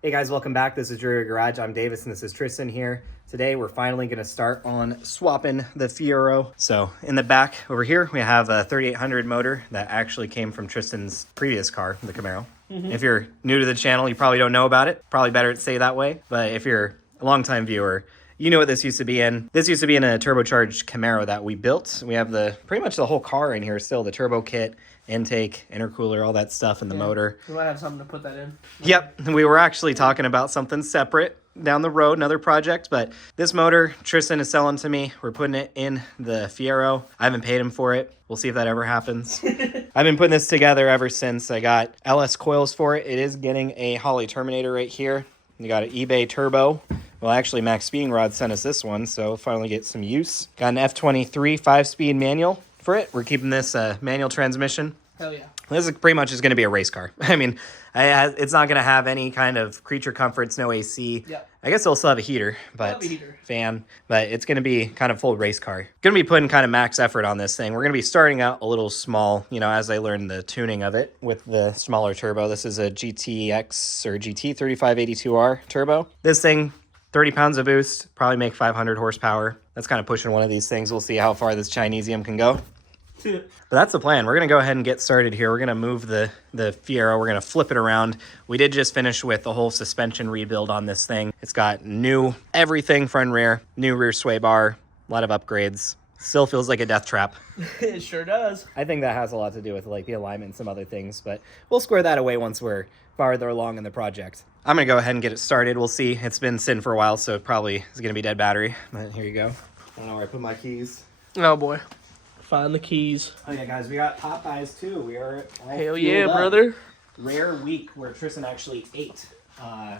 Hey guys, welcome back. This is Drury Garage. I'm Davis and this is Tristan here. Today we're finally going to start on swapping the Fiero. So in the back over here we have a 3800 motor that actually came from Tristan's previous car, the Camaro. If you're new to the channel, you probably don't know about it. Probably better to say that way. But if you're a longtime viewer, you know what this used to be in. This used to be in a turbocharged Camaro that we built. We have pretty much the whole car in here still, the turbo kit, intake, intercooler, all that stuff in the motor. We might have something to put that in. Yep, we were actually talking about something separate down the road, another project, but this motor Tristan is selling to me. We're putting it in the Fiero. I haven't paid him for it. We'll see if that ever happens. I've been putting this together ever since I got LS coils for it. It is getting a Holley Terminator right here. You got an eBay turbo. Well, actually, Max Speeding Rod sent us this one, so finally get some use. Got an F23 5-speed manual for it. We're keeping this manual transmission. Hell yeah. This is pretty much going to be a race car. I mean, it's not going to have any kind of creature comforts, no AC. Yep. I guess it'll still have a heater, but fan. But it's going to be kind of full race car. Going to be putting kind of max effort on this thing. We're going to be starting out a little small, you know, as I learn the tuning of it with the smaller turbo. This is a GTX or GT 3582R turbo. This thing, 30 pounds of boost, probably make 500 horsepower. That's kind of pushing one of these things. We'll see how far this Chinesium can go. But that's the plan. We're going to go ahead and get started here. We're going to move the Fiero. We're going to flip it around. We did just finish with the whole suspension rebuild on this thing. It's got new everything front and rear, new rear sway bar, a lot of upgrades. Still feels like a death trap. It sure does. I think that has a lot to do with like the alignment and some other things, but we'll square that away once we're farther along in the project. I'm going to go ahead and get it started. We'll see. It's been sitting for a while, so it probably is going to be dead battery. But here you go. I don't know where I put my keys. Oh boy. Find the keys. Oh yeah, guys, we got Popeyes too. We are all Hell yeah, fueled up. brother. Rare week where Tristan actually ate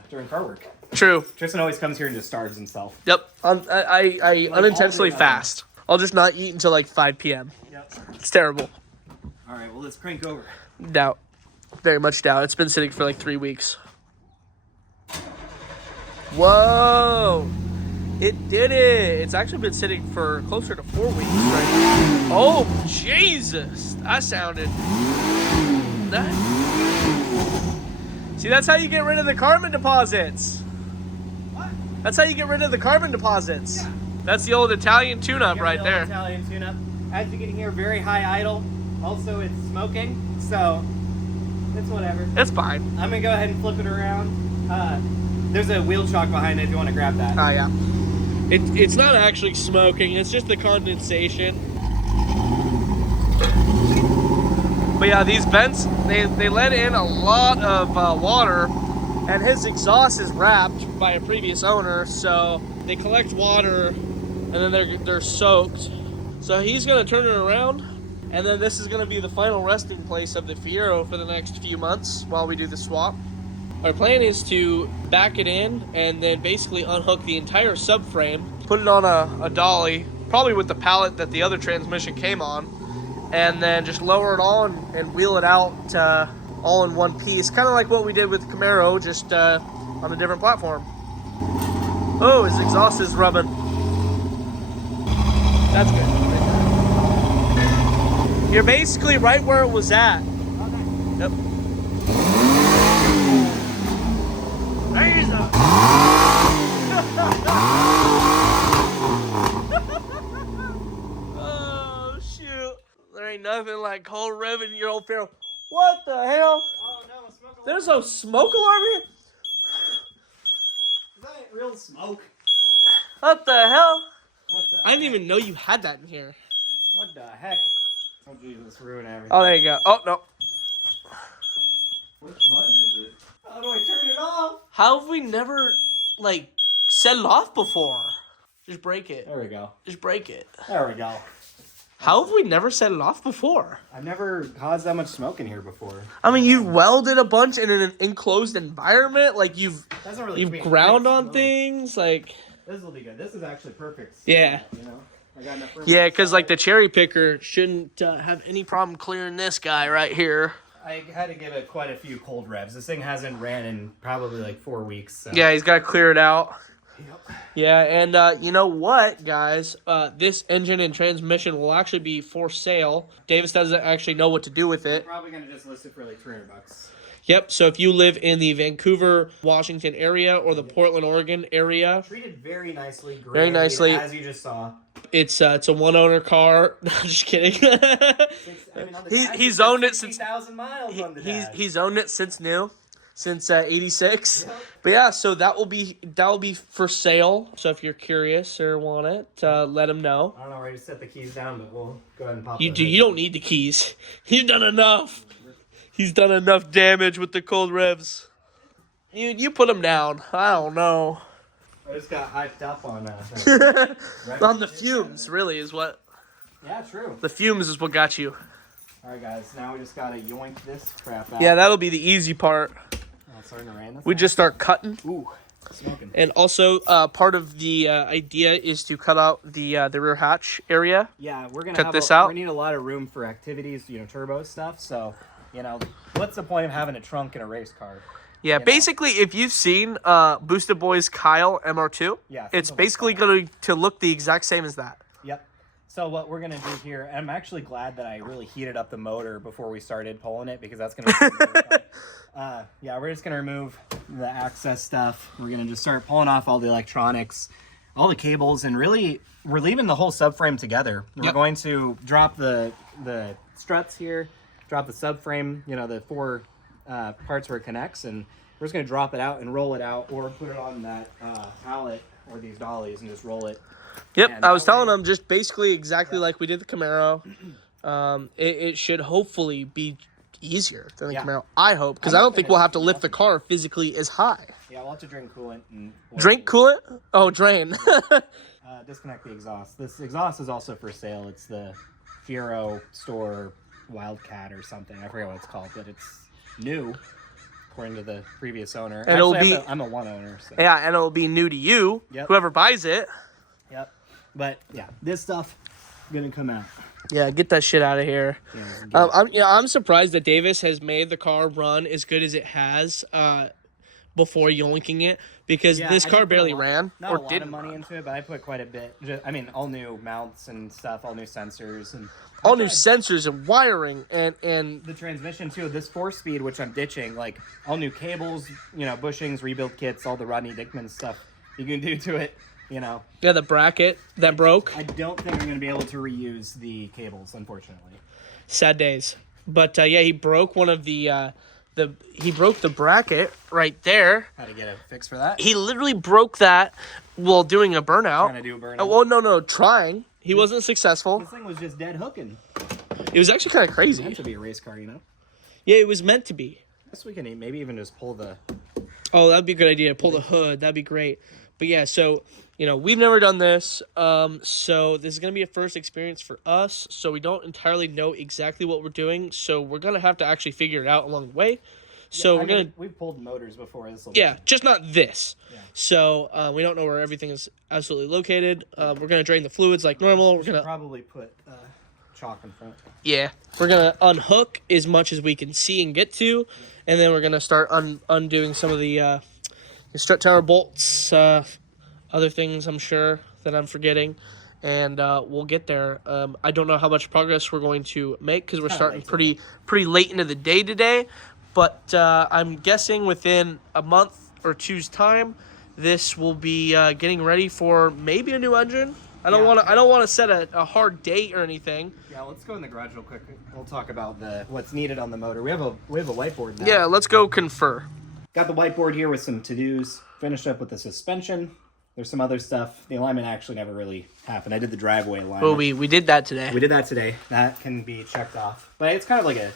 during car work. True. Tristan always comes here and just starves himself. Yep. I unintentionally fast. I'll just not eat until like 5 p.m. Yep. It's terrible. All right, well, let's crank over. Doubt. Very much doubt. It's been sitting for like 3 weeks. Whoa. It did it. It's actually been sitting for closer to 4 weeks right now. Oh, Jesus. That sounded... See, that's how you get rid of the carbon deposits. What? That's how you get rid of the carbon deposits. Yeah. That's the old Italian tune-up right there. Italian tune-up. As you can hear, very high idle. Also, it's smoking, so it's whatever. It's fine. I'm going to go ahead and flip it around. There's a wheel chock behind it if you want to grab that. Oh, yeah. It's not actually smoking, it's just the condensation. But yeah, these vents, they let in a lot of water, and his exhaust is wrapped by a previous owner, so they collect water, and then they're soaked. So he's gonna turn it around, and then this is gonna be the final resting place of the Fiero for the next few months while we do the swap. Our plan is to back it in and then basically unhook the entire subframe, put it on a dolly, probably with the pallet that the other transmission came on, and then just lower it on and wheel it out all in one piece. Kind of like what we did with the Camaro, just on a different platform. Oh, his exhaust is rubbing. That's good. You're basically right where it was at. Okay. Yep. Oh shoot! There ain't nothing like cold revving your old Fiero. What the hell? Oh no, smoke alarm. There's a smoke alarm here. Is that real smoke? What the hell? What the I didn't even know you had that in here. What the heck? Oh Jesus, ruin everything. Oh, there you go. Oh no. Which button is it? How do I turn it off? How have we never like set it off before? Just break it. There we go. Just break it. There we go. How have we never set it off before? I've never caused that much smoke in here before. I mean, you've welded a bunch in an enclosed environment. Like you've ground on things. Like this will be good. This is actually perfect. Yeah. You know, I got enough room. Yeah, because like the cherry picker shouldn't have any problem clearing this guy right here. I had to give it quite a few cold revs. This thing hasn't ran in probably like 4 weeks. So. Yeah, he's got to clear it out. Yep. Yeah, and you know what, guys? This engine and transmission will actually be for sale. Davis doesn't actually know what to do with it. I'm probably going to just list it for like $300. Yep. So if you live in the Vancouver, Washington area or the Portland, Oregon area, treated very nicely, very nicely, as you just saw. It's a one-owner car. No, I'm just kidding. He's owned it since 60,000 miles on the dash. He's owned it since new, since '86. Yep. But yeah, so that will be for sale. So if you're curious or want it, let him know. I don't know where to set the keys down, but we'll go ahead and pop. You don't need the keys. He's done enough. He's done enough damage with the cold revs. You put him down. I don't know. I just got hyped up on on the fumes. Really is what. Yeah, true. The fumes is what got you. All right, guys. Now we just gotta yoink this crap out. Yeah, that'll be the easy part. Oh, it's starting to rain. We just start cutting. Ooh, smoking. And also, part of the idea is to cut out the rear hatch area. Yeah, we're gonna cut this out. We need a lot of room for activities, turbo stuff. So, what's the point of having a trunk in a race car? Yeah, basically, if you've seen Boosted Boys Kyle MR2, it's basically going to look the exact same as that. Yep. So what we're going to do here, and I'm actually glad that I really heated up the motor before we started pulling it, because that's going to be we're just going to remove the access stuff. We're going to just start pulling off all the electronics, all the cables, and really we're leaving the whole subframe together. We're going to drop the struts here, drop the subframe, the four parts where it connects, and we're just going to drop it out and roll it out, or put it on that pallet or these dollies and just roll it. Yep, I was telling them just basically exactly like we did the Camaro. It should hopefully be easier than the Camaro. I hope, because I don't think we'll have to lift the car physically as high. Yeah, we'll have to drain coolant. Drink coolant? Oh, drain. Disconnect the exhaust. This exhaust is also for sale. It's the Fiero Store Wildcat or something. I forget what it's called, but it's new, according to the previous owner. And actually, I'm a one owner. So. Yeah, and it'll be new to you, whoever buys it. Yep. But yeah, this stuff gonna come out. Yeah, get that shit out of here. I'm surprised that Davis has made the car run as good as it has before yoinking it, because this car barely ran. Not a lot of money into it, but I put quite a bit. All new mounts and stuff, all new sensors and wiring and the transmission too. This 4-speed, which I'm ditching, like all new cables, bushings, rebuild kits, all the Rodney Dickman stuff you can do to it. Yeah, the bracket that broke. I don't think I'm going to be able to reuse the cables, unfortunately. Sad days. But he broke one of the he broke the bracket right there. How to get a fix for that? He literally broke that while doing a burnout. Trying to do a burnout? No, trying. He wasn't successful. This thing was just dead hooking. It was actually kind of crazy. It meant to be a race car, Yeah, it was meant to be. I guess we can maybe even just pull the... Oh, that'd be a good idea. Pull the hood. That'd be great. But yeah, so... we've never done this, so this is going to be a first experience for us, so we don't entirely know exactly what we're doing, so we're going to have to actually figure it out along the way. So we've pulled motors before. Just not this. Yeah. So we don't know where everything is absolutely located. We're going to drain the fluids like normal. We're going to probably put chalk in front. Yeah. We're going to unhook as much as we can see and get to, and then we're going to start undoing some of the strut tower bolts, other things I'm sure that I'm forgetting, and we'll get there. I don't know how much progress we're going to make, because we're starting pretty late into the day today, but I'm guessing within a month or two's time, this will be getting ready for maybe a new engine. I don't want to set a hard date or anything. Yeah, let's go in the garage real quick. We'll talk about what's needed on the motor. We have a whiteboard now. Yeah, let's go confer. Got the whiteboard here with some to-dos. Finished up with the suspension. There's some other stuff. The alignment actually never really happened. I did the driveway alignment. Well, we did that today. We did that today. That can be checked off. But it's kind of like a,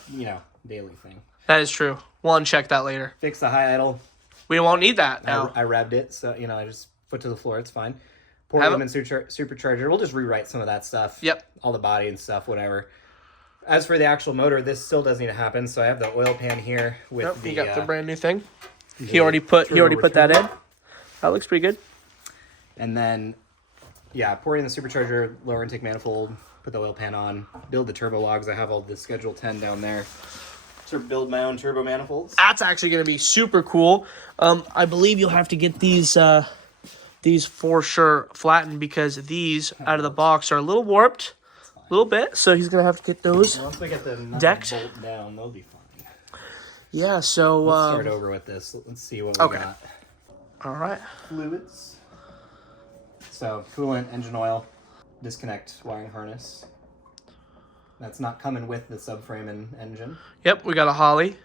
daily thing. That is true. We'll uncheck that later. Fix the high idle. We won't need that now. I revved it, so, I just put to the floor. It's fine. Port limit supercharger. We'll just rewrite some of that stuff. Yep. All the body and stuff, whatever. As for the actual motor, this still does need to happen. So I have the oil pan here with you got the brand new thing. He already put that in. That looks pretty good. And then, pouring the supercharger, lower intake manifold, put the oil pan on, build the turbo logs. I have all the Schedule 10 down there to build my own turbo manifolds. That's actually going to be super cool. I believe you'll have to get these for sure flattened, because these out of the box are a little warped, a little bit. So he's going to have to get those once we get the decked bolt down, they'll be fine. Yeah, so... let's start over with this. Let's see what we got. All right. Fluids. So, coolant, engine oil, disconnect wiring harness. That's not coming with the subframe and engine. Yep, we got a Holly.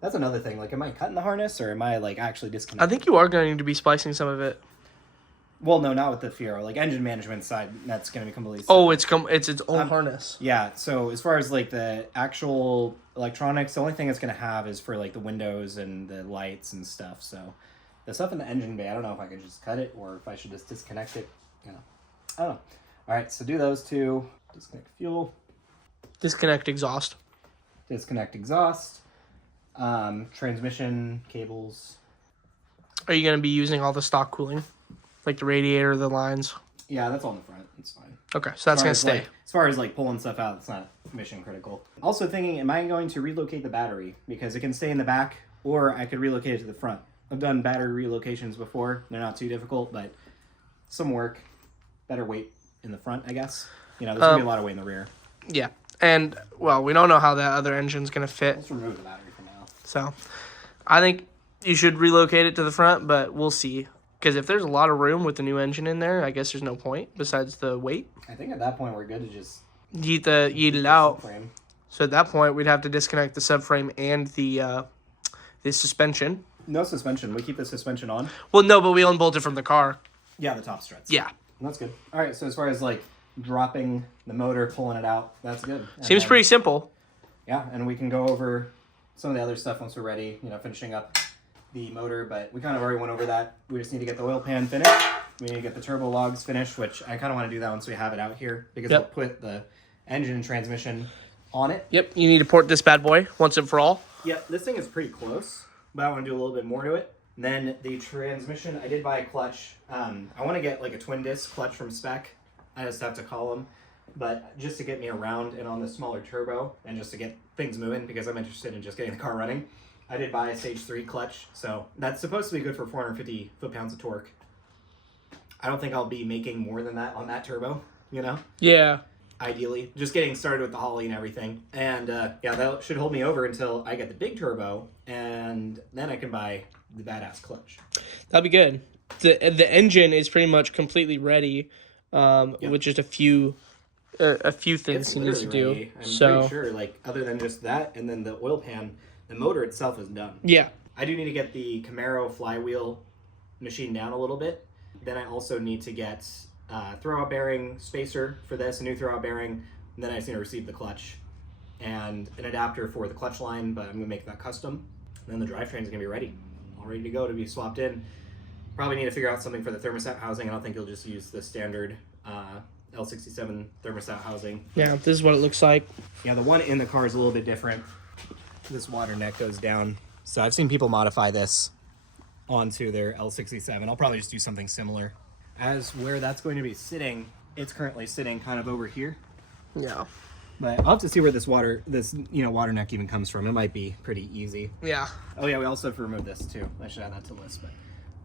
That's another thing. Like, am I cutting the harness or am I, like, actually disconnecting? I think you are going to be splicing some of it. Well, no, not with the Fiero. Like, engine management side, that's going to be completely separate. It's its own harness. Yeah, so as far as, like, the actual electronics, the only thing it's going to have is for, like, the windows and the lights and stuff. So, the stuff in the engine bay, I don't know if I could just cut it or if I should just disconnect it. You know, I don't know. All right, so do those two. Disconnect fuel. Disconnect exhaust. Disconnect exhaust. Transmission cables. Are you going to be using all the stock cooling? Like the radiator, the lines? Yeah, that's all in the front. It's fine. Okay, so that's going to stay. Like, as far as like pulling stuff out, it's not mission critical. Also thinking, am I going to relocate the battery? Because it can stay in the back, or I could relocate it to the front. I've done battery relocations before. They're not too difficult, but some work. Better weight in the front, I guess. You know, there's going to be a lot of weight in the rear. Yeah. And, well, we don't know how that other engine's going to fit. Let's remove the battery for now. So, I think you should relocate it to the front, but we'll see. Because if there's a lot of room with the new engine in there, I guess there's no point besides the weight. I think at that point we're good to just... Yeet it out. Subframe. So at that point, we'd have to disconnect the subframe and the suspension. No suspension. We keep the suspension on. Well, no, but we unbolt it from the car. Yeah, the top struts. Yeah. That's good. All right, so as far as, like, dropping the motor, pulling it out, that's good. And seems pretty simple. Yeah, and we can go over some of the other stuff once we're ready, you know, finishing up the motor, but we kind of already went over that. We just need to get the oil pan finished. We need to get the turbo logs finished, which I kind of want to do that once we have it out here, because we'll put the engine and transmission on it. Yep, you need to port this bad boy once and for all. Yep, this thing is pretty close, but I want to do a little bit more to it. Then the transmission, I did buy a clutch. I want to get like a twin disc clutch from Spec. I just have to call them, but just to get me around and on the smaller turbo and just to get things moving, because I'm interested in just getting the car running. I did buy a stage 3 clutch, so that's supposed to be good for 450 foot-pounds of torque. I don't think I'll be making more than that on that turbo, you know? Yeah. Ideally. Just getting started with the Holly and everything. And yeah, that should hold me over until I get the big turbo, and then I can buy the badass clutch. That'd be good. The engine is pretty much completely ready, with just a few things you need to do. Ready. I'm pretty sure, like, other than just that, and then the oil pan, the motor itself is done. Yeah. I do need to get the Camaro flywheel machined down a little bit. Then I also need to get throwout bearing spacer for this, a new throwout bearing. And then I just need to receive the clutch and an adapter for the clutch line, but I'm going to make that custom. And then the drivetrain is going to be ready, all ready to go to be swapped in. Probably need to figure out something for the thermostat housing. I don't think you'll just use the standard L67 thermostat housing. Yeah, this is what it looks like. Yeah, the one in the car is a little bit different. This water neck goes down. So I've seen people modify this onto their L67. I'll probably just do something similar. As where that's going to be sitting, it's currently sitting kind of over here. Yeah. But I'll have to see where this water neck even comes from. It might be pretty easy. Yeah. Oh yeah, we also have to remove this too. I should add that to the list. But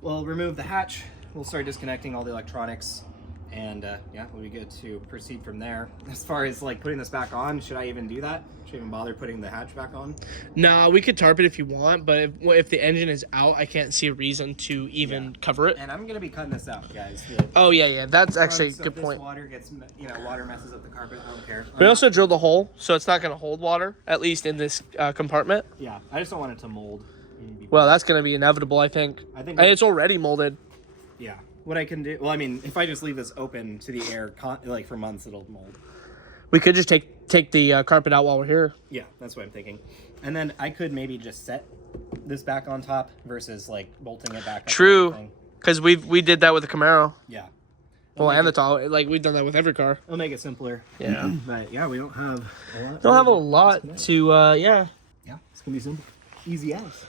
we'll remove the hatch. We'll start disconnecting all the electronics. And yeah, we'll be good to proceed from there. As far as like putting this back on, should I even do that? Should I even bother putting the hatch back on? Nah, we could tarp it if you want, but if the engine is out, I can't see a reason to even cover it. And I'm gonna be cutting this out, guys. Oh yeah, that's actually a good this point. Water gets, water messes up the carpet. I don't care. We also drilled a hole, so it's not gonna hold water, at least in this compartment. Yeah, I just don't want it to mold. Well, that's gonna be inevitable, I think. And it's already molded. Yeah. What I can do, well, I mean, if I just leave this open to the air, like for months, it'll mold. We could just take the carpet out while we're here. Yeah, that's what I'm thinking. And then I could maybe just set this back on top versus like bolting it back. True, because we did that with the Camaro. Yeah. Well, and the Tahoe, like we've done that with every car. It'll make it simpler. Yeah. But yeah, we don't have a lot. Don't have a lot to yeah. Yeah, it's gonna be simple, easy as.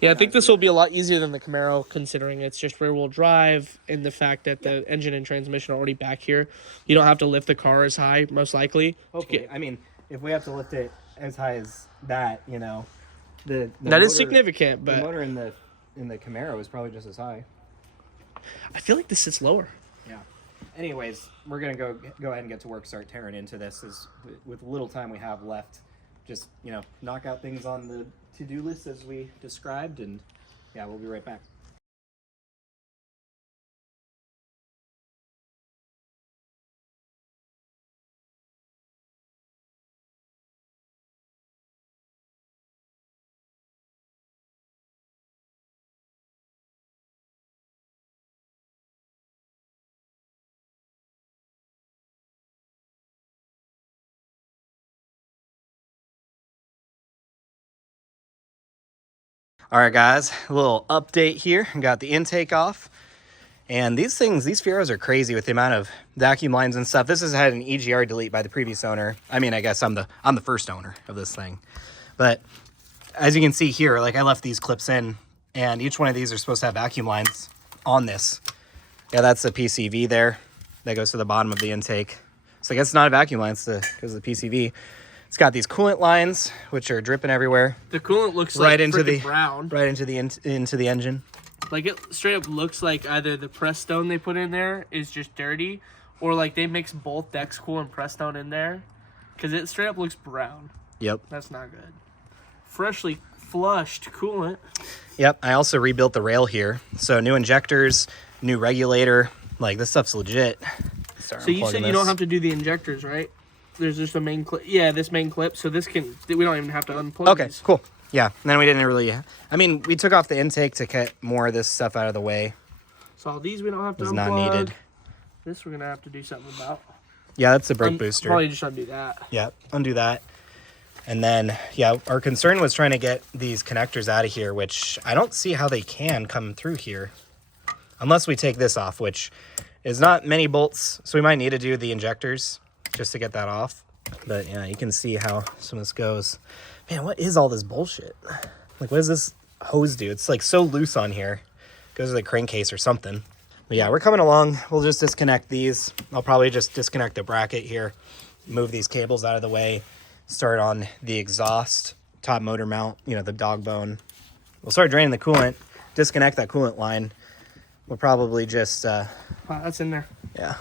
Yeah, I think this will be a lot easier than the Camaro, considering it's just rear-wheel drive and the fact that the engine and transmission are already back here. You don't have to lift the car as high, most likely. Hopefully. I mean, if we have to lift it as high as that, you know, the that motor, is significant, but the motor in the Camaro is probably just as high. I feel like this sits lower. Yeah. Anyways, we're gonna go ahead and get to work, start tearing into this. With the little time we have left, just, you know, knock out things on the to-do list as we described, and yeah, we'll be right back. All right, guys, a little update here. Got the intake off. And these Fieros are crazy with the amount of vacuum lines and stuff. This has had an EGR delete by the previous owner. I mean, I guess I'm the first owner of this thing. But as you can see here, like I left these clips in, and each one of these are supposed to have vacuum lines on this. Yeah, that's the PCV there. That goes to the bottom of the intake. So I guess it's not a vacuum line, it's because of the PCV. It's got these coolant lines, which are dripping everywhere. The coolant looks like brown. Right into the engine. Like, it straight up looks like either the press stone they put in there is just dirty, or like they mix both Dex Cool and press stone in there, because it straight up looks brown. Yep. That's not good. Freshly flushed coolant. Yep. I also rebuilt the rail here. So new injectors, new regulator. Like, this stuff's legit. So you said you don't have to do the injectors, right? There's just a main clip. Yeah, this main clip. So this can, we don't even have to unplug. Okay, these. Cool. Yeah, and then we didn't really, I mean, we took off the intake to get more of this stuff out of the way. So these we don't have to unplug. It's not needed. This we're going to have to do something about. Yeah, that's the brake booster. Probably just undo that. Yeah, undo that. And then, yeah, our concern was trying to get these connectors out of here, which I don't see how they can come through here. Unless we take this off, which is not many bolts. So we might need to do the injectors just to get that off. But yeah, you can see how some of this goes. Man, what is all this bullshit? Like, what does this hose do? It's like so loose on here. Goes to the crankcase or something. But yeah, we're coming along. We'll just disconnect these. I'll probably just disconnect the bracket here, move these cables out of the way, start on the exhaust, top motor mount, you know, the dog bone. We'll start draining the coolant, disconnect that coolant line. We'll probably just... Wow, that's in there. Yeah.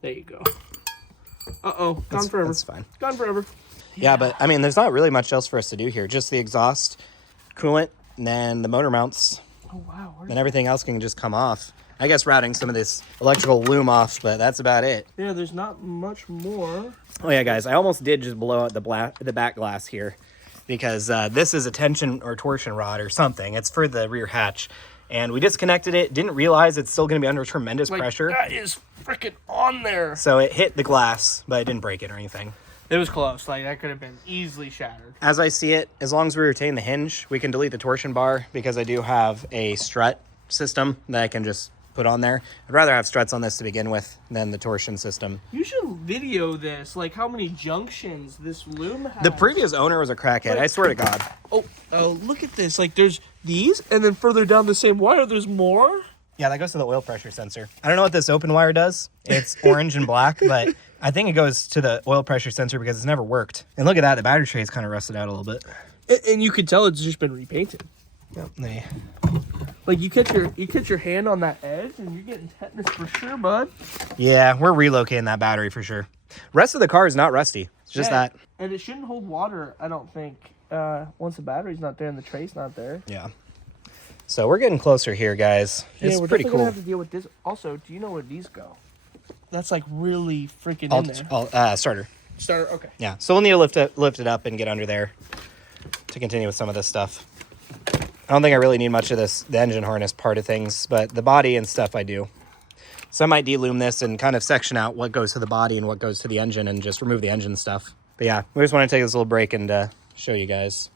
There you go. Uh-oh, gone forever. That's fine. Gone forever. Yeah, but I mean, there's not really much else for us to do here. Just the exhaust, coolant, and then the motor mounts. Oh, wow. Then everything else can just come off. I guess routing some of this electrical loom off, but that's about it. Yeah, there's not much more. Oh, yeah, guys, I almost did just blow out the back glass here because this is a tension or torsion rod or something. It's for the rear hatch. And we disconnected it, didn't realize it's still going to be under tremendous pressure. That is freaking on there. So it hit the glass, but it didn't break it or anything. It was close. Like, that could have been easily shattered. As I see it, as long as we retain the hinge, we can delete the torsion bar because I do have a strut system that I can just put on there. I'd rather have struts on this to begin with than the torsion system. You should video this, like how many junctions this loom has. The previous owner was a crackhead, like, I swear to God. Oh, look at this. Like, there's these, and then further down the same wire, there's more. Yeah, that goes to the oil pressure sensor. I don't know what this open wire does. It's orange and black, but I think it goes to the oil pressure sensor because it's never worked. And look at that, the battery tray is kind of rusted out a little bit. And you could tell it's just been repainted. Yep. Like, you catch your hand on that edge, and you're getting tetanus for sure, bud. Yeah, we're relocating that battery for sure. Rest of the car is not rusty. It's just that. And it shouldn't hold water, I don't think, once the battery's not there and the tray's not there. Yeah. So we're getting closer here, guys. It's we're pretty cool. Gonna have to deal with this. Also, do you know where these go? That's like really freaking in there. Starter. Starter, okay. Yeah, so we'll need to lift it up and get under there to continue with some of this stuff. I don't think I really need much of the engine harness part of things, but the body and stuff I do. So I might delume this and kind of section out what goes to the body and what goes to the engine and just remove the engine stuff. But yeah, we just want to take this little break and show you guys.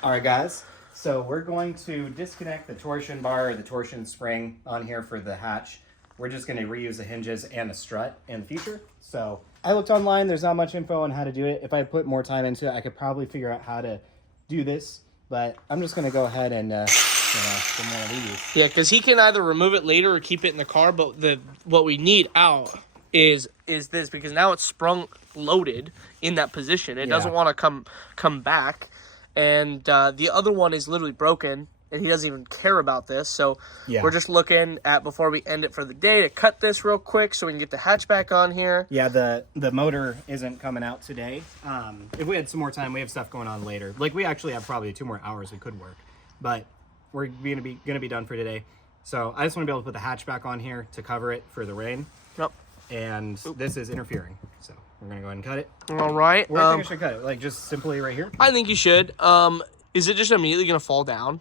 All right, guys. So we're going to disconnect the torsion bar or the torsion spring on here for the hatch. We're just going to reuse the hinges and the strut in the future. So I looked online. There's not much info on how to do it. If I put more time into it, I could probably figure out how to do this. But I'm just going to go ahead and get one of these. Yeah, because he can either remove it later or keep it in the car. But what we need out is this, because now it's sprung loaded in that position. It doesn't want to come back, and the other one is literally broken, and he doesn't even care about this. So we're just looking at, before we end it for the day, to cut this real quick so we can get the hatchback on here. Yeah, the motor isn't coming out today. If we had some more time, we have stuff going on later. Like, we actually have probably 2 more hours we could work, but we're gonna be done for today. So I just want to be able to put the hatchback on here to cover it for the rain. Yep. And this is interfering, so we're gonna go ahead and cut it. All right. Where do you think I should cut it? Like, just simply right here? I think you should. Is it just immediately gonna fall down?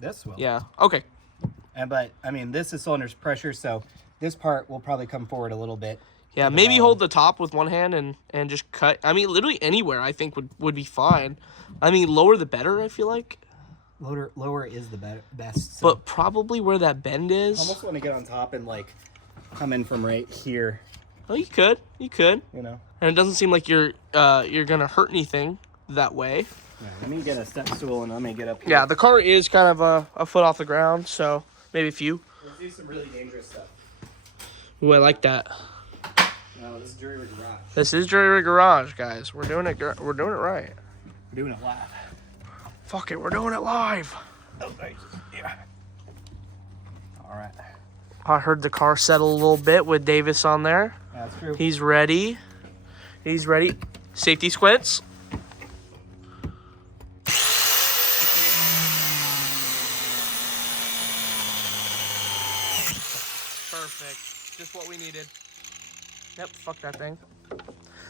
This will. Yeah. Okay. But I mean, this is cylinder pressure, so this part will probably come forward a little bit. Yeah, maybe hold the top with one hand and just cut. I mean, literally anywhere I think would be fine. I mean, lower the better, I feel like. Lower is the best. So. But probably where that bend is. I almost want to get on top and like come in from right here. Oh, you could. You know. And it doesn't seem like you're gonna hurt anything that way. Yeah, let me get a step stool and let me get up here. Yeah, the car is kind of a foot off the ground, so maybe a few. Let's do some really dangerous stuff. Ooh, I like that. No, this is Jury Rig Garage. This is Jury Rig Garage, guys. We're doing it right. We're doing it live. Fuck it, we're doing it live. Oh, nice. Yeah. All right. I heard the car settle a little bit with Davis on there. That's true. He's ready. Safety squints. Perfect. Just what we needed. Yep, fuck that thing.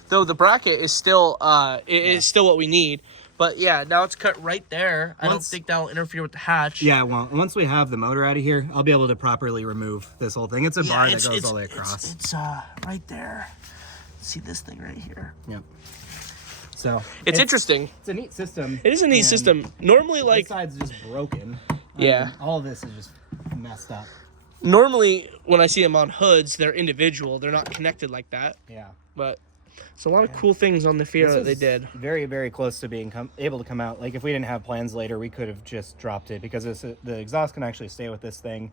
Though the bracket is still is still what we need. But yeah, now it's cut right there. I don't think that'll interfere with the hatch. Yeah, well, once we have the motor out of here, I'll be able to properly remove this whole thing. It's a bar that goes all the way across. It's right there. See this thing right here? Yep. So it's interesting. It's a neat system. It is a neat system. Normally, like, this side's just broken. Yeah. I mean, all of this is just messed up. Normally, when I see them on hoods, they're individual. They're not connected like that. Yeah. But it's a lot of cool things on the Fiero that they did. Very, very close to being able to come out. Like, if we didn't have plans later, we could have just dropped it, because the exhaust can actually stay with this thing.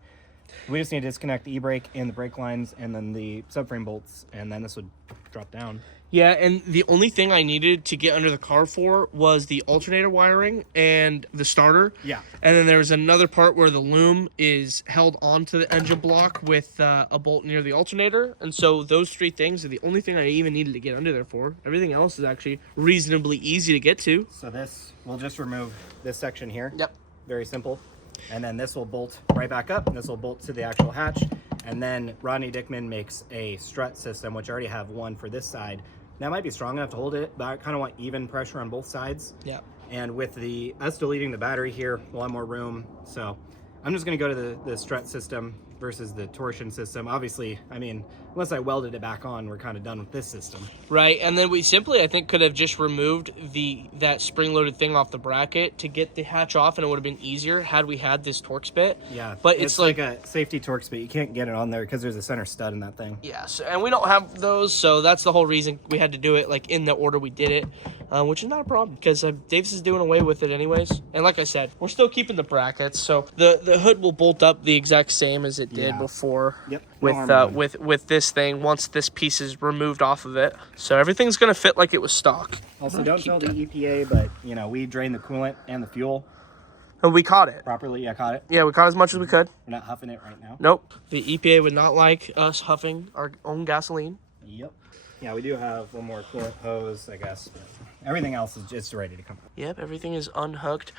We just need to disconnect the e-brake and the brake lines and then the subframe bolts, and then this would drop down. Yeah, and the only thing I needed to get under the car for was the alternator wiring and the starter. Yeah. And then there was another part where the loom is held onto the engine block with a bolt near the alternator. And so those 3 things are the only thing I even needed to get under there for. Everything else is actually reasonably easy to get to. So this, we'll just remove this section here. Yep. Very simple. And then this will bolt right back up, and this will bolt to the actual hatch. And then Rodney Dickman makes a strut system, which I already have one for this side. That might be strong enough to hold it, but I kind of want even pressure on both sides. Yeah. And with us deleting the battery here, we'll have more room. So I'm just going to go to the strut system versus the torsion system. Obviously, I mean, unless I welded it back on, we're kind of done with this system. Right, and then we simply, I think, could have just removed that spring-loaded thing off the bracket to get the hatch off, and it would have been easier had we had this Torx bit. Yeah, but it's like a safety Torx bit. You can't get it on there because there's a center stud in that thing. Yeah, and we don't have those, so that's the whole reason we had to do it like in the order we did it, which is not a problem because Davis is doing away with it anyways. And like I said, we're still keeping the brackets, so the hood will bolt up the exact same as it did before. Yep. With this thing once this piece is removed off of it, so everything's gonna fit like it was stock. Also, don't tell the EPA, but you know, we drained the coolant and the fuel. And we caught it Properly. I caught it. Yeah, we caught as much as we could. We're not huffing it right now. Nope. The EPA would not like us huffing our own gasoline. Yep. Yeah, we do have one more coolant hose, I guess. But everything else is just ready to come. Yep, everything is unhooked.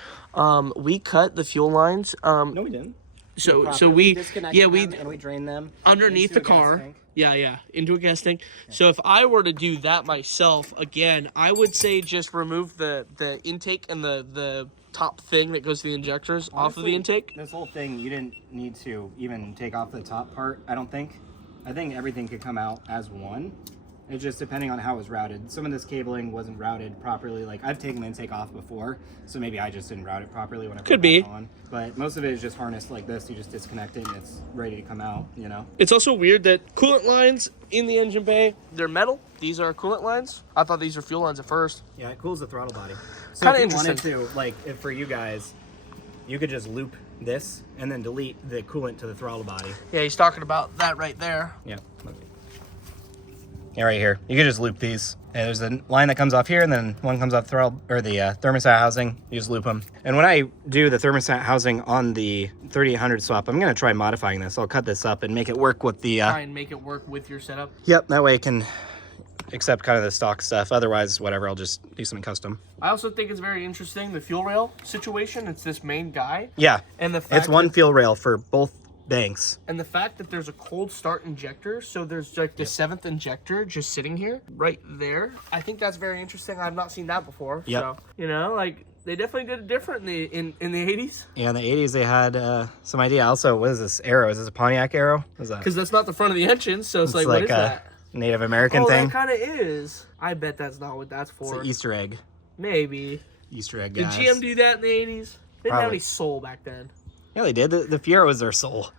We cut the fuel lines. No, we didn't. So we and we drained them underneath the car. Yeah, into a gas tank. Yeah. So if I were to do that myself, again, I would say just remove the intake and the top thing that goes to the injectors. Honestly, off of the intake. This whole thing, you didn't need to even take off the top part, I don't think. I think everything could come out as one. It's just depending on how it was routed. Some of this cabling wasn't routed properly. Like, I've taken the intake off before, so maybe I just didn't route it properly when I put it on. But most of it is just harnessed like this. You just disconnect it and it's ready to come out, you know? It's also weird that coolant lines in the engine bay, they're metal. These are coolant lines. I thought these were fuel lines at first. Yeah, it cools the throttle body. So kind of if you interesting. wanted to, like, if for you guys, you could just loop this and then delete the coolant to the throttle body. Yeah, he's talking about that right there. Yeah. Yeah, right here. You can just loop these. And there's a line that comes off here, and then one comes off the thermostat housing. You just loop them. And when I do the thermostat housing on the 3800 swap, I'm going to try modifying this. I'll cut this up and make it work with the... Try and make it work with your setup? Yep, that way it can accept kind of the stock stuff. Otherwise, whatever, I'll just do something custom. I also think it's very interesting, the fuel rail situation. It's this main guy. Yeah, and the fact it's one fuel rail for both banks. And the fact that there's a cold start injector, so there's like the 7th injector just sitting here right there. I think that's very interesting. I've not seen that before. Yep. So, you know, like they definitely did it different in the 80s. Yeah, in the 80s they had some idea. Also, what is this arrow? Is this a Pontiac arrow? What is that? Because that's not the front of the engine, so it's like what is that? Native American thing. Oh, that kind of is. I bet that's not what that's for. It's an Easter egg. Maybe. Easter egg, Did guys. GM do that in the 80s? They didn't have any soul back then. Yeah, they did. The Fiero was their soul.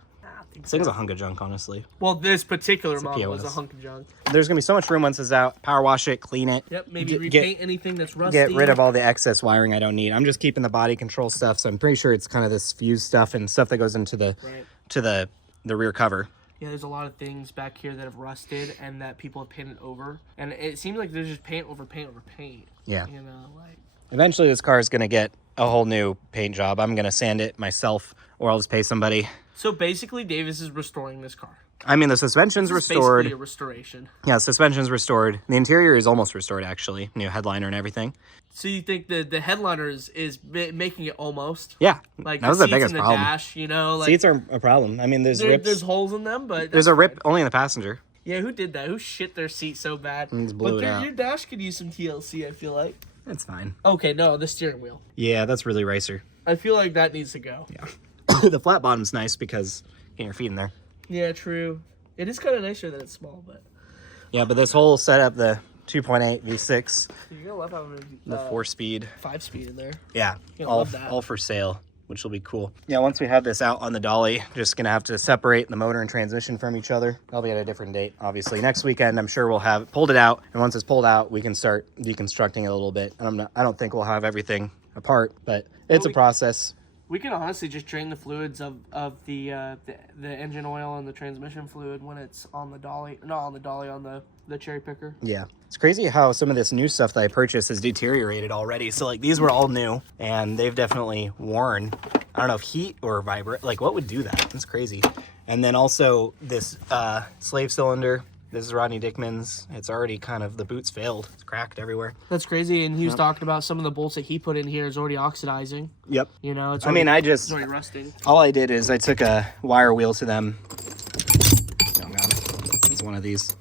This thing's a hunk of junk, honestly. Well, this particular model was a hunk of junk. There's going to be so much room once it's out. Power wash it, clean it. Yep, maybe repaint anything that's rusty. Get rid of all the excess wiring I don't need. I'm just keeping the body control stuff, so I'm pretty sure it's kind of this fuse stuff and stuff that goes into the rear cover. Yeah, there's a lot of things back here that have rusted and that people have painted over. And it seems like there's just paint over paint over paint. Yeah. You know, like... Eventually, this car is going to get a whole new paint job. I'm going to sand it myself, or I'll just pay somebody. So basically, Davis is restoring this car. I mean, the suspension's restored. Basically a restoration. Yeah, suspension's restored. The interior is almost restored, actually. New headliner and everything. So you think the headliner is making it almost? Yeah, like that was the biggest in the problem. Dash, you know, like, seats are a problem. I mean, there's rips. There's holes in them, but there's a rip only in the passenger. Yeah, who did that? Who shit their seat so bad? And just blew it out. Your Dash could use some TLC. I feel like. It's fine. Okay, no, the steering wheel. Yeah, that's really racer. I feel like that needs to go. Yeah. The flat bottom's nice because get your feet in there. Yeah, true. It is kind of nicer that it's small, but... Yeah, but this whole setup, the 2.8 V6, you're gonna love having the 4-speed, 5-speed in there. Yeah, all for sale, which will be cool. Yeah, once we have this out on the dolly, just gonna have to separate the motor and transmission from each other. That'll be at a different date, obviously. Next weekend, I'm sure we'll have pulled it out, and once it's pulled out, we can start deconstructing it a little bit. And I don't think we'll have everything apart, but it's a process. We can honestly just drain the fluids of the engine oil and the transmission fluid when it's on the dolly, not on the dolly, on the cherry picker. Yeah. It's crazy how some of this new stuff that I purchased has deteriorated already. So like these were all new and they've definitely worn, I don't know if heat or vibrate, like what would do that? That's crazy. And then also this slave cylinder. This is Rodney Dickman's. It's already kind of, the boot's failed. It's cracked everywhere. That's crazy. And he was talking about some of the bolts that he put in here is already oxidizing. Yep. You know, it's already, it's already rusting. All I did is I took a wire wheel to them. Oh God, it's one of these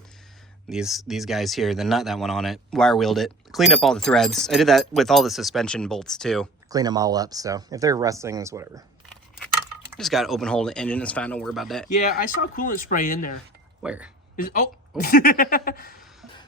guys here, the nut that went on it. Wire wheeled it, cleaned up all the threads. I did that with all the suspension bolts too. Clean them all up. So if they're rusting, it's whatever. Just got to open hole the engine. It's fine. Don't worry about that. Yeah, I saw coolant spray in there. Where?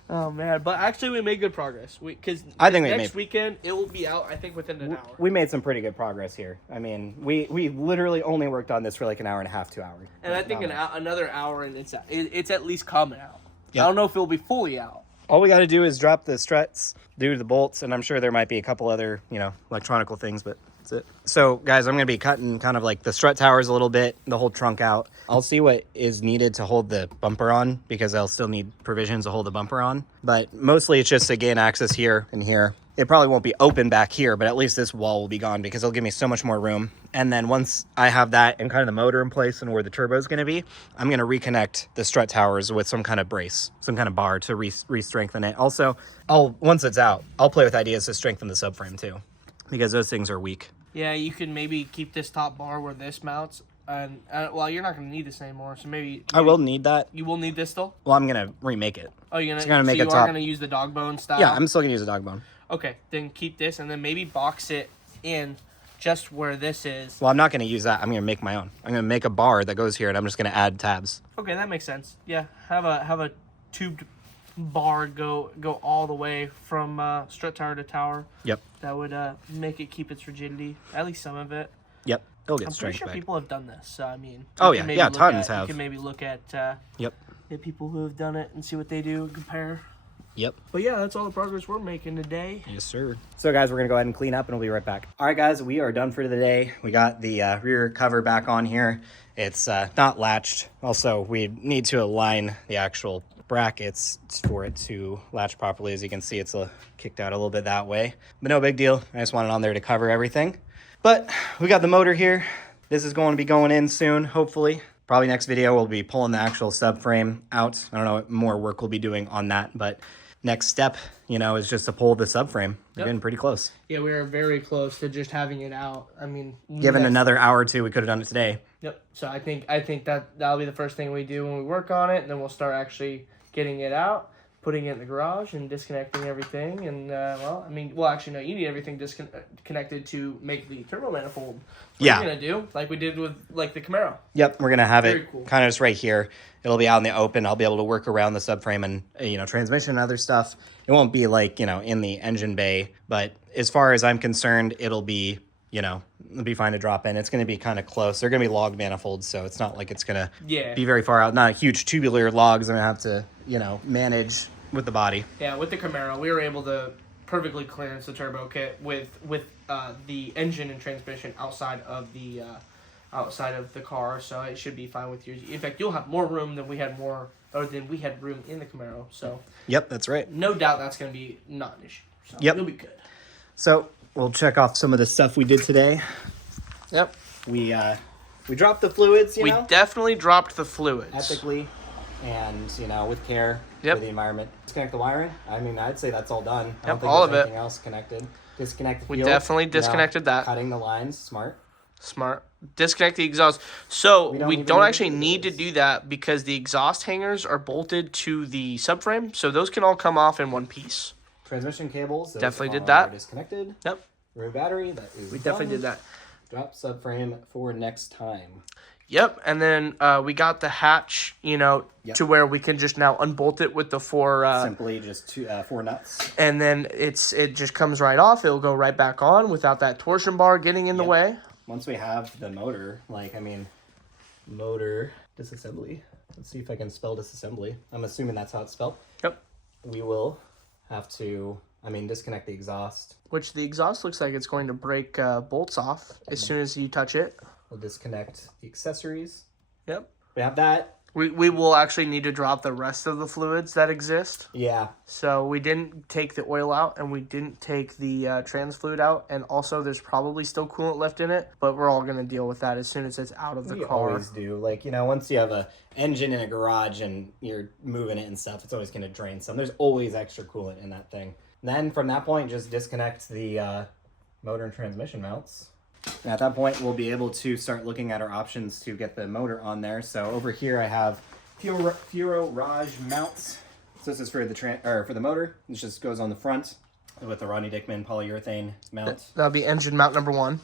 Oh man, but actually we made good progress. Because next weekend it will be out. I think within an hour. We made some pretty good progress here. I mean, we literally only worked on this for like an hour and a half, 2 hours. And I think another hour, and it's at least coming out. Yep. I don't know if it'll be fully out. All we got to do is drop the struts, do the bolts, and I'm sure there might be a couple other, electronical things, but that's it. So, guys, I'm going to be cutting kind of like the strut towers a little bit, the whole trunk out. I'll see what is needed to hold the bumper on, because I'll still need provisions to hold the bumper on. But mostly it's just to gain access here and here. It probably won't be open back here, but at least this wall will be gone because it'll give me so much more room. And then once I have that and kind of the motor in place and where the turbo is going to be, I'm going to reconnect the strut towers with some kind of brace, some kind of bar to re-strengthen it. Also, once it's out, I'll play with ideas to strengthen the subframe too, because those things are weak. Yeah, you can maybe keep this top bar where this mounts. And well, you're not going to need this anymore, so maybe I will need that. You will need this still? Well, I'm going to remake it. Oh, you're going to make you are going to use the dog bone style? Yeah, I'm still going to use the dog bone. Okay, then keep this and then maybe box it in just where this is. Well, I'm not going to use that. I'm going to make my own. I'm going to make a bar that goes here, and I'm just going to add tabs. Okay, that makes sense. Yeah, have a tubed bar go all the way from strut tower to tower. Yep. That would make it keep its rigidity, at least some of it. Yep. It'll get I'm strength pretty sure back. people have done this. So I mean, tons have. You can maybe look at yep. the people who have done it and see what they do and compare. Yep. But yeah, that's all the progress we're making today. Yes, sir. So guys, we're going to go ahead and clean up and we'll be right back. All right, guys, we are done for the day. We got the rear cover back on here. It's not latched. Also, we need to align the actual brackets for it to latch properly. As you can see, it's kicked out a little bit that way, but no big deal. I just wanted on there to cover everything. But we got the motor here. This is going to be going in soon, hopefully. Probably next video we'll be pulling the actual subframe out. I don't know what more work we'll be doing on that, but next step, you know, is just to pull the subframe. We're getting pretty close. Yeah, we are very close to just having it out. I mean, given another hour or two, we could have done it today. Yep. So I think that'll be the first thing we do when we work on it, and then we'll start actually getting it out, putting it in the garage, and disconnecting everything. And actually, no, you need everything disconnected to make the turbo manifold. What we're gonna do, like we did with like the Camaro. Yep, we're gonna have Very it cool. kind of just right here. It'll be out in the open. I'll be able to work around the subframe and, you know, transmission and other stuff. It won't be like, you know, in the engine bay, but as far as I'm concerned, it'll be, you know, it'll be fine to drop in. It's going to be kind of close. They're going to be log manifolds, so it's not like it's going to be very far out. Not a huge tubular logs I'm going to have to, you know, manage with the body. Yeah, with the Camaro, we were able to perfectly clearance the turbo kit with the engine and transmission outside of the car, so it should be fine with yours. In fact, you'll have more room than we had room in the Camaro. So yep, that's right. No doubt that's going to be not an issue. So yep, it'll be good. So we'll check off some of the stuff we did today. Yep. We dropped the fluids. We definitely dropped the fluids ethically, and you know, with care for the environment. Disconnect the wiring. I mean, I'd say that's all done. I don't think all there's of it. anything else connected. Disconnect the We fuel. definitely disconnected that. Cutting the lines, smart. Disconnect the exhaust. So we don't actually need to do that because the exhaust hangers are bolted to the subframe, so those can all come off in one piece. Transmission cables. Definitely did that. Disconnected. Yep. Rear battery. That is We definitely did that. Drop subframe for next time. Yep, and then we got the hatch, you know, to where we can just now unbolt it with the four. Simply just 4 nuts. And then it just comes right off. It'll go right back on without that torsion bar getting in the way. Once we have the motor, motor disassembly. Let's see if I can spell disassembly. I'm assuming that's how it's spelled. Yep. We will have to, disconnect the exhaust. Which the exhaust looks like it's going to break bolts off as soon as you touch it. We'll disconnect the accessories. Yep. We have that. We will actually need to drop the rest of the fluids that exist. Yeah. So we didn't take the oil out, and we didn't take the trans fluid out, and also there's probably still coolant left in it, but we're all going to deal with that as soon as it's out of the car. We always do. Once you have a engine in a garage and you're moving it and stuff, it's always going to drain some. There's always extra coolant in that thing. Then from that point, just disconnect the motor and transmission mounts. And at that point, we'll be able to start looking at our options to get the motor on there. So over here, I have Fiero Raj mounts. So this is for the motor. This just goes on the front with the Rodney Dickman polyurethane mount. That'll be engine mount number 1.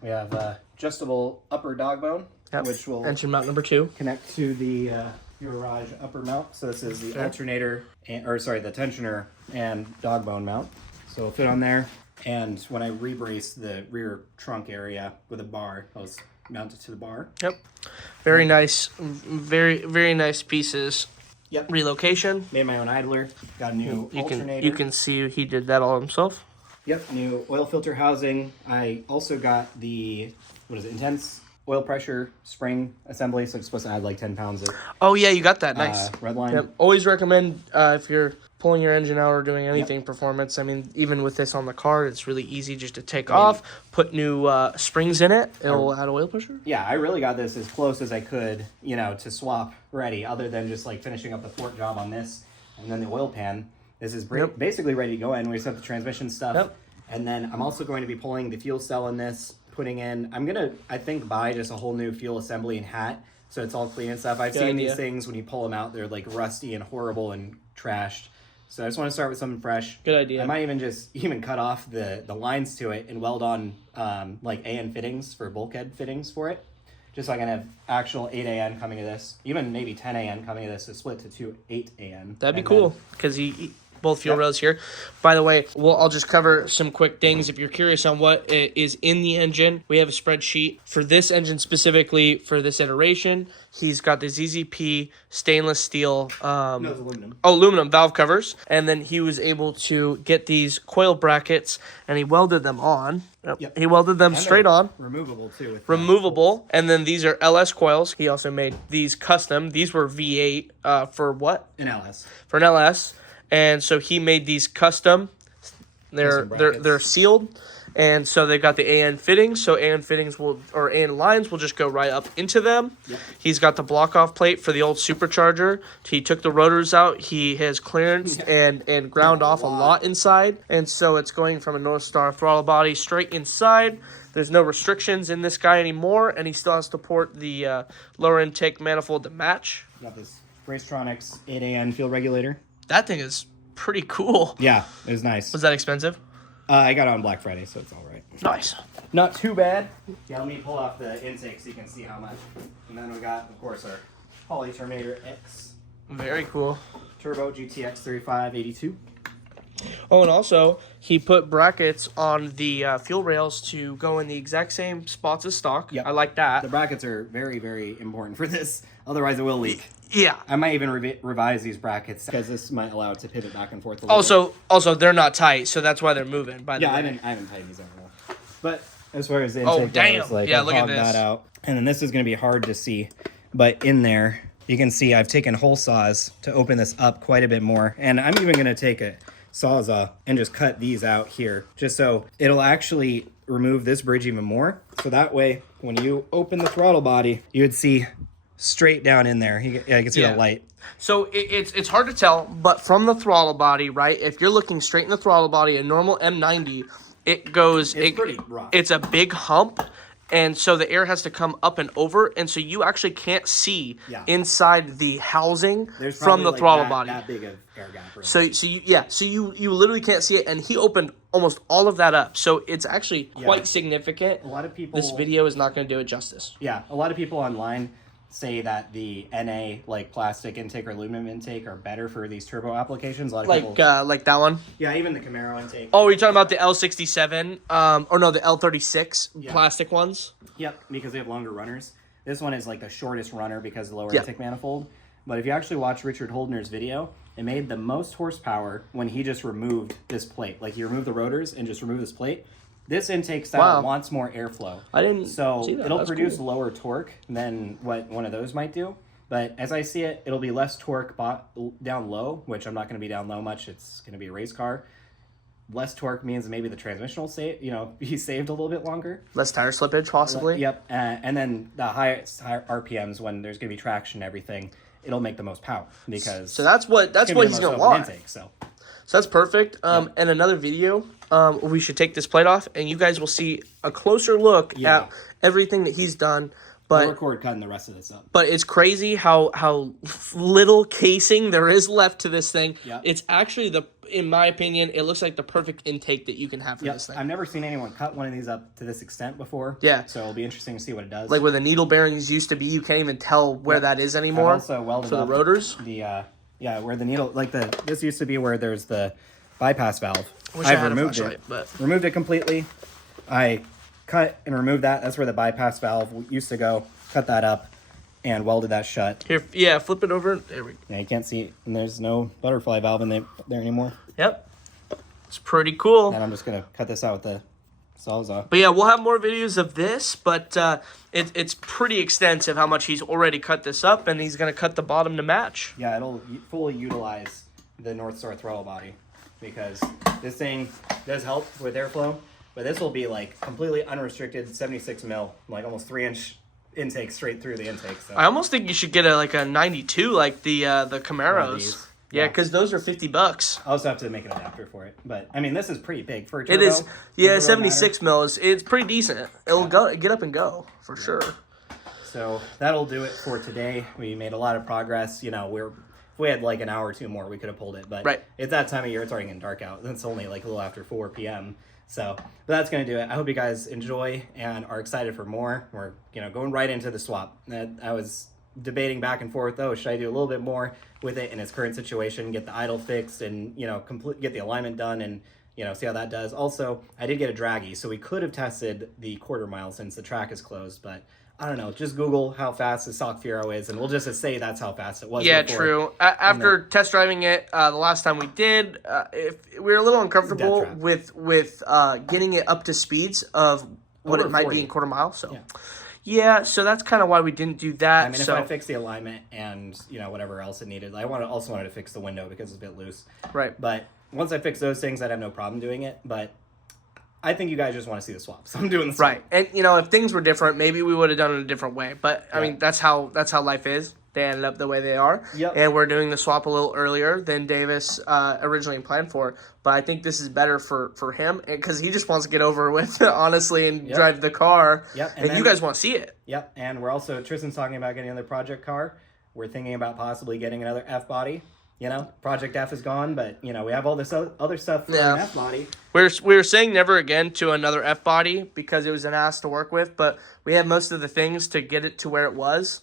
We have adjustable upper dog bone, which will engine mount number 2 connect to the Fiero Raj upper mount. So this is the alternator, the tensioner and dog bone mount. So it'll fit on there. And when I re-brace the rear trunk area with a bar, I'll mount it to the bar. Yep. Very nice. Very, very nice pieces. Yep. Relocation. Made my own idler. Got a new alternator. You can see he did that all himself. Yep. New oil filter housing. I also got the, intense oil pressure spring assembly. So it's supposed to add like 10 pounds of... Oh, yeah, you got that. Nice. Redline. Yep. Always recommend if you're pulling your engine out or doing anything performance. Even with this on the car, it's really easy just to take off, put new springs in it. It'll add oil pressure. Yeah, I really got this as close as I could, to swap ready, other than just like finishing up the fork job on this and then the oil pan. This is basically ready to go in. We just have the transmission stuff. Yep. And then I'm also going to be pulling the fuel cell in this, putting in, I'm going to, I think, buy just a whole new fuel assembly and hat. So it's all clean and stuff. I've seen these things when you pull them out, they're like rusty and horrible and trashed. So I just want to start with something fresh. Good idea. I might even cut off the lines to it and weld on like AN fittings for bulkhead fittings for it. Just so I can have actual 8 AN coming to this. Even maybe 10 AN coming to this to split to 8 AN. That'd be cool. Because both fuel rails here. By the way, I'll just cover some quick things. If you're curious on what is in the engine, we have a spreadsheet for this engine specifically for this iteration. He's got the ZZP stainless steel, aluminum valve covers, and then he was able to get these coil brackets and he welded them on. Yep. He welded them straight on. Removable too. Removable, and then these are LS coils. He also made these custom. These were V8 for what? An LS. For an LS, and so he made these custom. They're sealed, and so they've got the AN fittings. So AN fittings AN lines will just go right up into them. Yep. He's got the block off plate for the old supercharger. He took the rotors out. He has clearance and ground off a lot inside, and so it's going from a North Star throttle body straight inside. There's no restrictions in this guy anymore, and he still has to port the lower intake manifold to match. Got this Racetronics 8AN fuel regulator. That thing is pretty cool. Yeah, it was nice. Was that expensive? I got it on Black Friday, so it's all right. Nice. Not too bad. Yeah, let me pull off the intake so you can see how much. And then we got, of course, our Poly Terminator X. Very cool. Turbo GTX 3582. Oh, and also, he put brackets on the fuel rails to go in the exact same spots as stock. Yep. I like that. The brackets are very, very important for this. Otherwise, it will leak. Yeah. I might even revise these brackets because this might allow it to pivot back and forth a little bit. Also, they're not tight, so that's why they're moving, by the way. I haven't tightened these out at all. But as far as the intake goes, like, yeah, look at this. That out. And then this is going to be hard to see, but in there, you can see I've taken hole saws to open this up quite a bit more. And I'm even going to take a Sawzall and just cut these out here, just so it'll actually remove this bridge even more. So that way, when you open the throttle body, you would see straight down in there. You can see the light. So it's hard to tell, but from the throttle body, right? If you're looking straight in the throttle body, a normal M90, it goes. It's pretty rough. It's a big hump. And so the air has to come up and over, and so you actually can't see inside the housing from the throttle body. That big of air gap. Really. So you literally can't see it, and he opened almost all of that up. So it's actually quite significant. A lot of people. This video is not going to do it justice. Yeah, a lot of people online say that the NA, like plastic intake or aluminum intake, are better for these turbo applications. A lot of people, like that one. Yeah, even the Camaro intake. Oh, you're talking about the L67, or no, the L36 plastic ones. Yep, because they have longer runners. This one is like the shortest runner because of the lower intake manifold. But if you actually watch Richard Holdner's video, it made the most horsepower when he just removed this plate. Like, he removed the rotors and just removed this plate. This intake style wants more airflow. I didn't see that. It'll produce lower torque than what one of those might do. But as I see it, it'll be less torque down low, which I'm not going to be down low much. It's going to be a race car. Less torque means maybe the transmission will be saved a little bit longer. Less tire slippage, possibly. Yep. And then the higher RPMs, when there's going to be traction and everything, it'll make the most power because. So that's what he's going to want. Intake, so that's perfect. And another video. We should take this plate off, and you guys will see a closer look at everything that he's done. But I'll record cutting the rest of this up. But it's crazy how little casing there is left to this thing. Yeah. It's actually in my opinion, it looks like the perfect intake that you can have for this thing. I've never seen anyone cut one of these up to this extent before. Yeah. So it'll be interesting to see what it does. Like where the needle bearings used to be, you can't even tell where that is anymore. I've also welded for the rotors. Where the needle, this used to be where there's the bypass valve. I've removed it. Removed it completely. I cut and removed that. That's where the bypass valve used to go. Cut that up and welded that shut. Here, flip it over. There we go. Yeah, you can't see it. And there's no butterfly valve in there anymore. Yep. It's pretty cool. And I'm just going to cut this out with the Sawzall. But yeah, we'll have more videos of this, but it's pretty extensive how much he's already cut this up, and he's going to cut the bottom to match. Yeah, it'll fully utilize the North Star throttle body because this thing does help with airflow, but this will be like completely unrestricted 76 mil, like almost 3-inch intake straight through the intake. So I almost think you should get a 92 like the Camaros. Yeah, because those are $50. I also have to make an adapter for it, but I mean this is pretty big for a turbo. It is. Yeah, 76 mil it's pretty decent. It'll get up and go for sure. So that'll do it for today. We made a lot of progress. If we had like an hour or two more, we could have pulled it, but it's that time of year. It's already getting dark out. It's only like a little after 4 p.m. So, but that's going to do it. I hope you guys enjoy and are excited for more. We're, going right into the swap. I was debating back and forth, oh, should I do a little bit more with it in its current situation, get the idle fixed and, you know, get the alignment done and, you know, see how that does. Also, I did get a draggy, so we could have tested the quarter mile since the track is closed, but I don't know. Just Google how fast the stock Fiero is, and we'll just say that's how fast it was. Yeah, before. true. After test driving it, the last time we did, if we were a little uncomfortable with getting it up to speeds of what it might 40. be in quarter mile. So, yeah, so that's kind of why we didn't do that. I mean, if I fix the alignment and, you know, whatever else it needed, I also wanted to fix the window because it's a bit loose. Right. But once I fix those things, I'd have no problem doing it. But I think you guys just want to see the swap, so I'm doing the swap. Right, and you know, if things were different, maybe we would have done it a different way. But I mean, that's how life is. They ended up the way they are. Yep. And we're doing the swap a little earlier than Davis originally planned for. But I think this is better for him because he just wants to get over with, honestly, and drive the car. Yep. And you guys want to see it. Yep. And we're also, Tristan's talking about getting another project car. We're thinking about possibly getting another F body. You know, Project F is gone, but, you know, we have all this other stuff for an F body. We were saying never again to another F body because it was an ass to work with, but we have most of the things to get it to where it was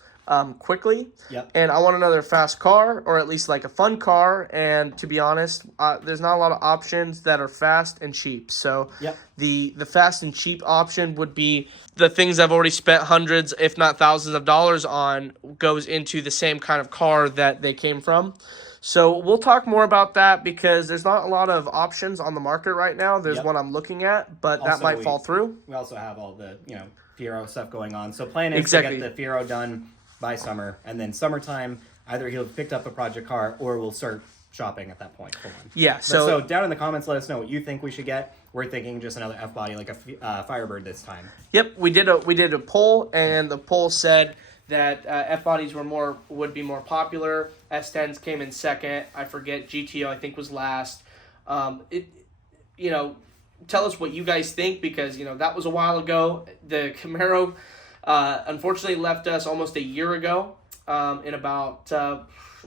quickly. Yep. And I want another fast car, or at least like a fun car. And to be honest, there's not a lot of options that are fast and cheap. So the fast and cheap option would be the things I've already spent hundreds, if not thousands of dollars on, goes into the same kind of car that they came from. So we'll talk more about that because there's not a lot of options on the market right now. There's one I'm looking at, but also, that might fall through. We also have all the, you know, Fiero stuff going on. So plan is to get the Fiero done by summer, and then summertime, either he'll have picked up a project car or we'll start shopping at that point. Yeah. So down in the comments, let us know what you think we should get. We're thinking just another F body, like a Firebird this time. Yep, we did a poll, and the poll said that F bodies would be more popular. S10s came in second. I forget, GTO I think was last. You know, tell us what you guys think because, you know, that was a while ago. The Camaro unfortunately left us almost a year ago. In about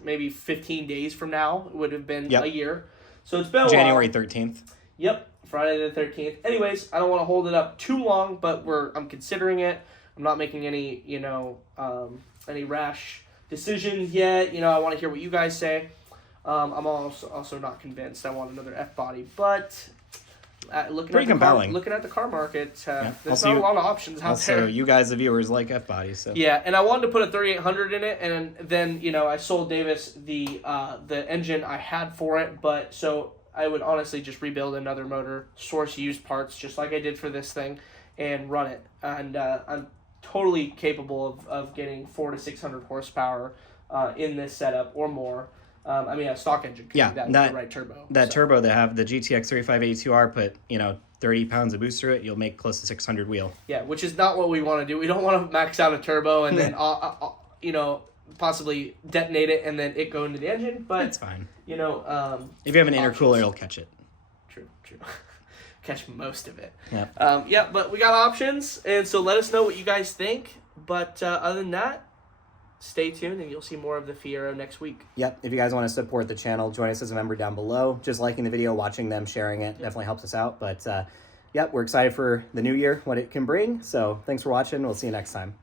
maybe 15 days from now, it would have been a year. So it's been January 13th. Yep, Friday the 13th. Anyways, I don't want to hold it up too long, but I'm considering it. I'm not making any, you know, any rash decisions yet. You know, I want to hear what you guys say. I'm also not convinced. I want another F body, but looking at the car market, there's not a lot of options out there. Also, you guys, the viewers, like F bodies. So. Yeah, and I wanted to put a 3800 in it, and then, you know, I sold Davis the engine I had for it, but so I would honestly just rebuild another motor, source used parts, just like I did for this thing, and run it. And I'm totally capable of getting 400 to 600 horsepower in this setup or more. I mean, a stock engine. That the right turbo. Turbo that have the GTX 3582R put, you know, 30 pounds of boost through it, you'll make close to 600 wheel. Yeah, which is not what we want to do. We don't want to max out a turbo and then, you know, possibly detonate it and then it go into the engine. But it's fine. You know, if you have an intercooler, it'll catch it. True. Catch most of it. Yeah. But we got options, and so let us know what you guys think. But other than that, stay tuned, and you'll see more of the Fiero next week. Yep. If you guys want to support the channel, join us as a member down below. Just liking the video, watching them, sharing it definitely helps us out. But, we're excited for the new year, what it can bring. So thanks for watching. We'll see you next time.